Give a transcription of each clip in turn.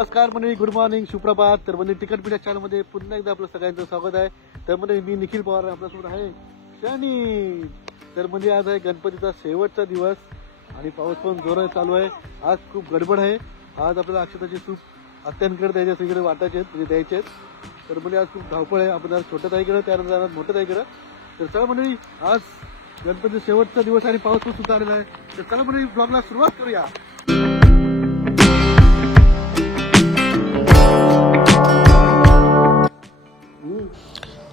नमस्कार मंडळी, good morning, सुप्रभात. तर म्हणजे तिकट पिढ्या चॅनलमध्ये पुन्हा एकदा आपलं सगळ्यांचं स्वागत आहे. तर म्हणजे मी निखिल पवार आपल्यासोबत आहे शनी. तर म्हणजे आज आहे गणपतीचा शेवटचा दिवस आणि पाऊस पण जोरात चालू आहे. आज खूप गडबड आहे. आज आपल्याला अक्षताची सूप अत्यांकडे द्यायचे, सगळीकडे वाटायचे म्हणजे द्यायचे. तर म्हणजे आज खूप धावपळ आहे. आपण आज छोट्या ताईकडे, त्यानंतर जाणार मोठ्या ताईकडे. तर चला मंडळी, आज गणपतीचा शेवटचा दिवस आणि पाऊस पण सुद्धा आलेला आहे. तर चला मंडळी, ब्लॉगला सुरुवात करूया.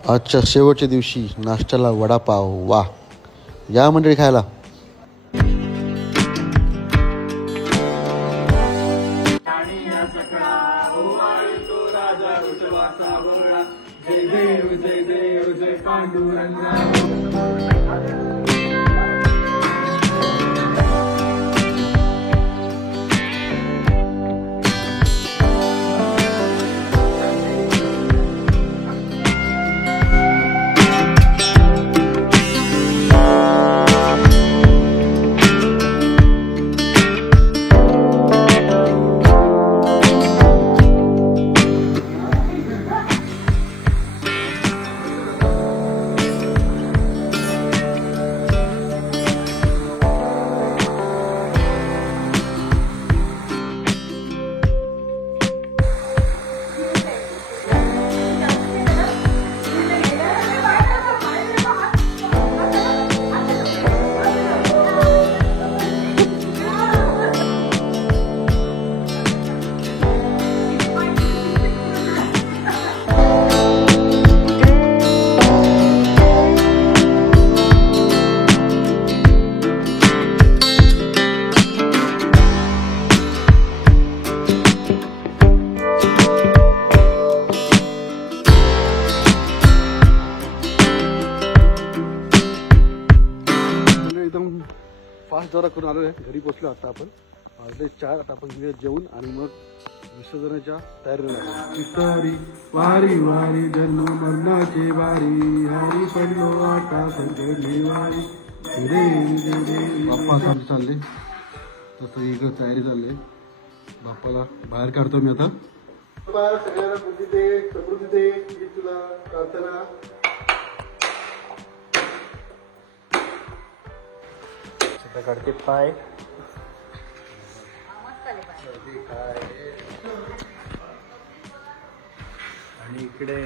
आजच्या शेवटच्या दिवशी नाश्त्याला वडापाव. वा, या मंडळी खायला. एकदम फास्ट दौरा करून आलो आहे. घरी पोहोचलो आता आपण. वाजले 4. आता आपण जेवून आणि मग विसर्जनाच्या तयारीला लागलो. वारी वारी जन्म मरणाची वारी, हरी पडलो आता संकटली वारी. बाप्पा आता चालले, तसं इकडे तयारी चालली. बाप्पाला बाहेर काढतो मी आता. सगळ्यांना बुद्धी दे, समृद्धी दे, तुला प्रार्थना. काढते पाय आणि इकडे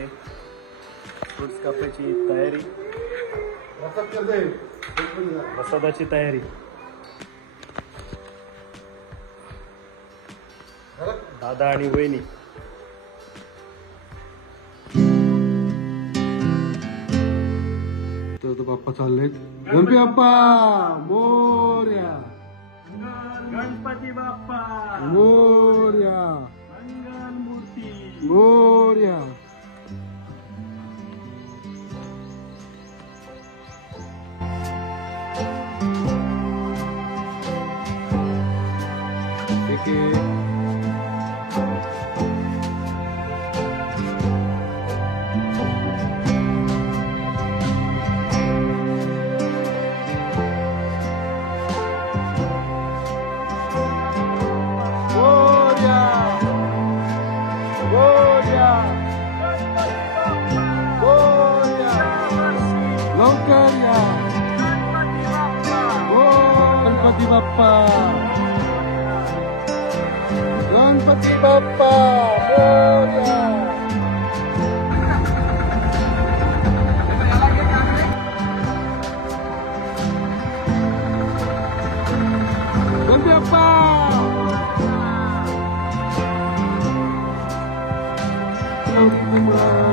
फ्रूट्स कापायची तयारी, प्रसादाची तयारी. दादा आणि वहिनी. तर बाप्पा चाललेत. गणपती बाप्पा मोरया, गणपती बाप्पा मोरया, मंगल मूर्ती मोरया. गणपती बाप्पा, गणपती बाप्पा मोरया. गणपती बाप्पा.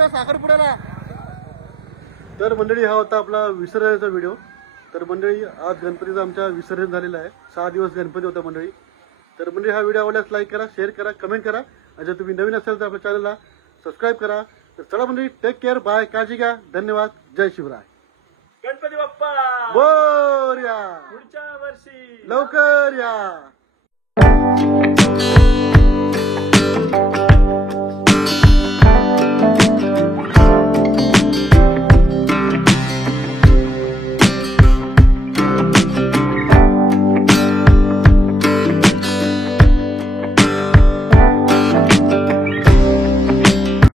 या साखरपुड्याला. तर मंडळी हा होता आपला विसर्जनाचा व्हिडिओ. तर मंडळी आज गणपतीचा आमचा विसर्जन झालेला आहे. 6 दिवस गणपती होता मंडळी. तर मंडळी हा व्हिडिओ आवडल्यास लाईक करा, शेअर करा, कमेंट करा आणि जर तुम्ही नवीन असाल तर आपल्या चॅनलला सबस्क्राईब करा. तर चला मंडळी, टेक केअर, बाय, काळजी घ्या, धन्यवाद, जय शिवराय. गणपती बाप्पा बोर या, पुढच्या वर्षी लवकर या.